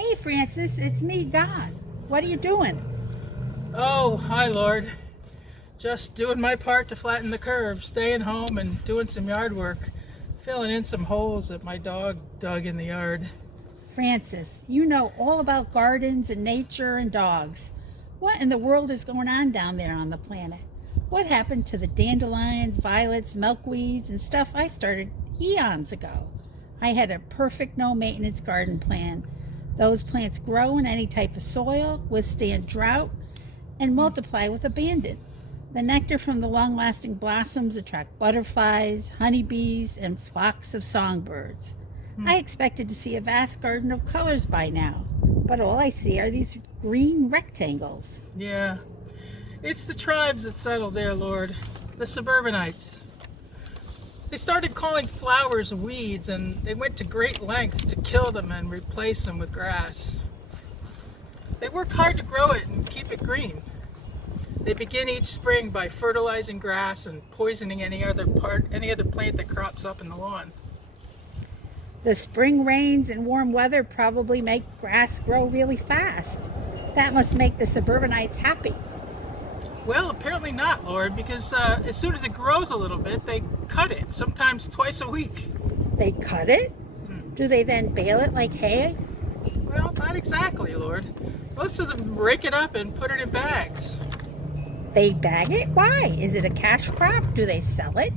Hey Francis, it's me, God. What are you doing? Oh, hi, Lord. Just doing my part to flatten the curve, staying home and doing some yard work, filling in some holes that my dog dug in the yard. Francis, you know all about gardens and nature and dogs. What in the world is going on down there on the planet? What happened to the dandelions, violets, milkweeds, and stuff I started eons ago? I had a perfect no maintenance garden plan. Those plants grow in any type of soil, withstand drought, and multiply with abandon. The nectar from the long-lasting blossoms attract butterflies, honeybees, and flocks of songbirds. I expected to see a vast garden of colors by now, but all I see are these green rectangles. Yeah, it's the tribes that settled there, Lord. The suburbanites. They started calling flowers weeds, and they went to great lengths to kill them and replace them with grass. They worked hard to grow it and keep it green. They begin each spring by fertilizing grass and poisoning any other plant that crops up in the lawn. The spring rains and warm weather probably make grass grow really fast. That must make the suburbanites happy. Well, apparently not, Lord, because as soon as it grows a little bit, they cut it, sometimes twice a week. They cut it? Do they then bale it like hay? Well, not exactly, Lord. Most of them rake it up and put it in bags. They bag it? Why? Is it a cash crop? Do they sell it?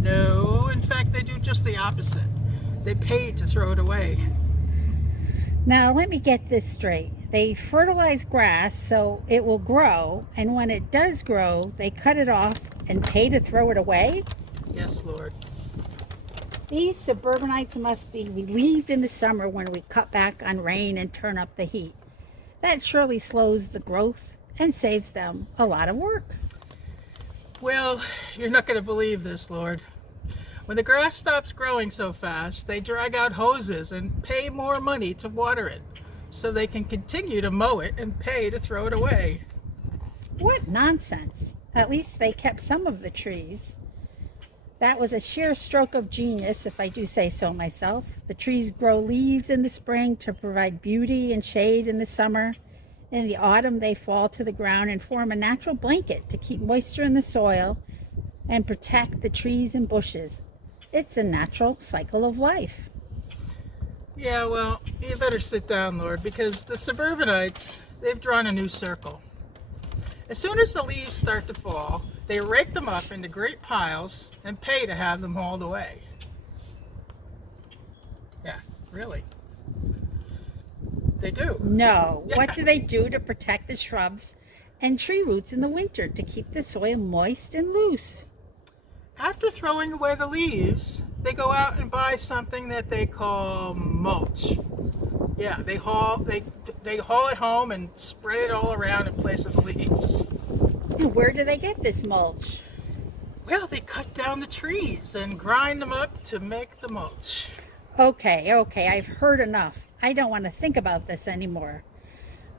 No, in fact, they do just the opposite. They pay to throw it away. Now, let me get this straight. They fertilize grass so it will grow, and when it does grow, they cut it off and pay to throw it away? Yes, Lord. These suburbanites must be relieved in the summer when we cut back on rain and turn up the heat. That surely slows the growth and saves them a lot of work. Well, you're not going to believe this, Lord. When the grass stops growing so fast, they drag out hoses and pay more money to water it, so they can continue to mow it and pay to throw it away. What nonsense. At least they kept some of the trees. That was a sheer stroke of genius, if I do say so myself. The trees grow leaves in the spring to provide beauty and shade in the summer. In the autumn, they fall to the ground and form a natural blanket to keep moisture in the soil and protect the trees and bushes. It's a natural cycle of life. Yeah, well, you better sit down, Lord, because the suburbanites, they've drawn a new circle. As soon as the leaves start to fall, they rake them up into great piles and pay to have them hauled away. Yeah, really. They do. No. Yeah. What do they do to protect the shrubs and tree roots in the winter to keep the soil moist and loose? After throwing away the leaves, they go out and buy something that they call mulch. Yeah, they haul it home and spread it all around in place of the leaves. And where do they get this mulch? Well, they cut down the trees and grind them up to make the mulch. Okay, I've heard enough. I don't want to think about this anymore.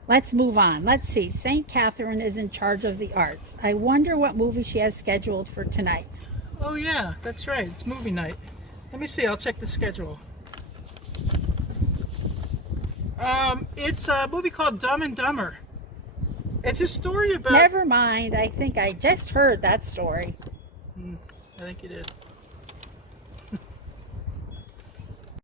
Let's move on. Let's see. St. Catherine is in charge of the arts. I wonder what movie she has scheduled for tonight. Oh yeah, that's right. It's movie night. Let me see. I'll check the schedule. It's a movie called Dumb and Dumber. It's a story about... Never mind. I think I just heard that story. I think you did.